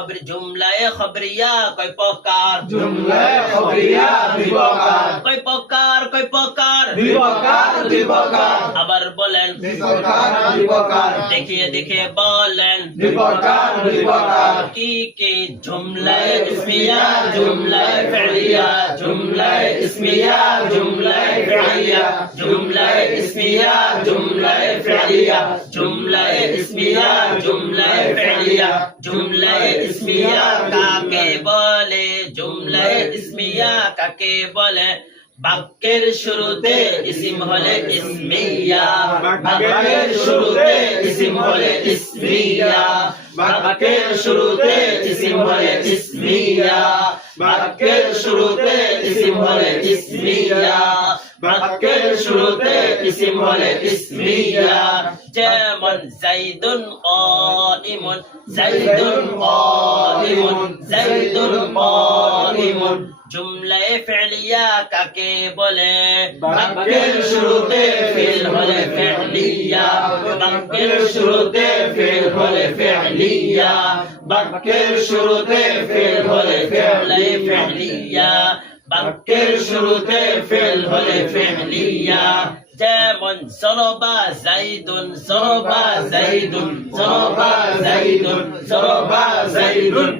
খবর জুমলায়ে খবরিয়া কয় প্রকার জুমলায়ে খবরিয়া দুই প্রকার কয় প্রকার কয় প্রকার দুই প্রকার দুই প্রকার আবার বলেন দুই প্রকার দুই প্রকার দেখিয়ে দেখিয়ে বলেন দুই প্রকার দুই প্রকার কি কি জুমলায়ে ইসমিয়া জুমলায়ে ফি'লিয়া জুমলায়ে ইসমিয়া জুমলায়ে ফি'লিয়া জুমলায়ে ইসমিয়া জুমলায়ে ফি'লিয়া জুমলায়ে ইসমিয়া জুমলায়ে ফি'লিয়া জুমলায়ে ইসমিয়া কাকে বলে জুমলায়ে ইসমিয়া কাকে বলে বাক্যের শুরুতে ইসম হলে ইসমিয়া বাক্যের শুরুতে ইসম হলে ইসমিয়া বাক্যের শুরুতে ইসম হলে ইসমিয়া বাক্যের শুরুতে ইসম হলে ইসমিয়া বাক্যের শুরুতে ইসম হলে ইসমিয়া যেমন যাইদুন কাইমুন যাইদুন কাইমুন যাইদুন কাইমুন জুমলায়ে ফি'লিয়া কাকে বলে বাক্যের শুরুতে ফিল হলে ফি'লিয়া বাক্যের শুরুতে ফিল হলে ফি'লিয়া বাক্যের শুরুতে ফিল হলে ফি'লিয়া বাক্যের শুরুতে ফিল হলে ফি'লিয়া যেমন জরবা যাইদুন জরবা যাইদুন জরবা যাইদুন জরবা যাইদুন